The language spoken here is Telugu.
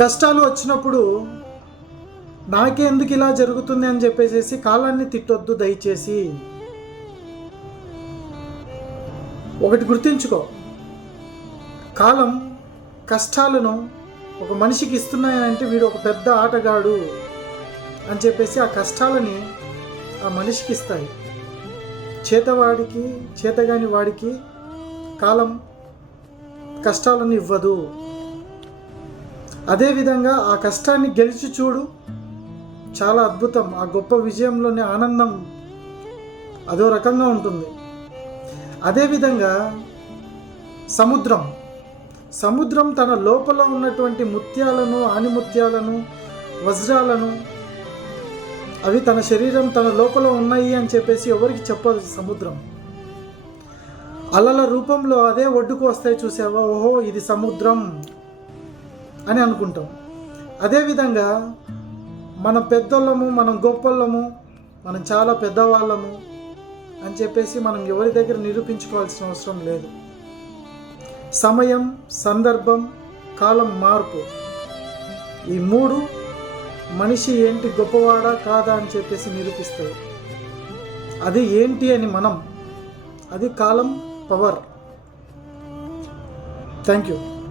కష్టాలు వచ్చినప్పుడు నాకే ఎందుకు ఇలా జరుగుతుంది అని చెప్పేసి కాలాన్ని తిట్టొద్దు దయచేసి. ఒకటి గుర్తుంచుకో. కాలం కష్టాలను ఒక మనిషికి ఇస్తున్నాయనంటే వీడు ఒక పెద్ద ఆటగాడు అని చెప్పేసి ఆ కష్టాలని ఆ మనిషికి ఇస్తాయి. చేతవాడికి చేతగాని వాడికి కాలం కష్టాలను ఇవ్వదు. అదేవిధంగా ఆ కష్టాన్ని గెలిచి చూడు. చాలా అద్భుతం. ఆ గొప్ప విజయంలోని ఆనందం అదో రకంగా ఉంటుంది. అదేవిధంగా సముద్రం. సముద్రం తన లోపల ఉన్నటువంటి ముత్యాలను ఆనిముత్యాలను వజ్రాలను అవి తన శరీరం తన లోపల ఉన్నాయి అని చెప్పేసి ఎవరికి చెప్పదు సముద్రం. అలల రూపంలో అదే ఒడ్డుకు వస్తాయి చూసావా? ఓహో ఇది సముద్రం. అని అనుకుంటాం. అదేవిధంగా మనం పెద్దోళ్ళము మనం గొప్పళ్ళము మనం చాలా పెద్దవాళ్ళము అని చెప్పేసి మనం ఎవరి దగ్గర నిరూపించుకోవాల్సిన అవసరం లేదు. సమయం సందర్భం కాలం మార్పు. ఈ మూడు మనిషి ఏంటి గొప్పవాడా కాదా అని చెప్పేసి నిరూపిస్తాయి. అది ఏంటి అని మనం అది కాలం పవర్. Thank you.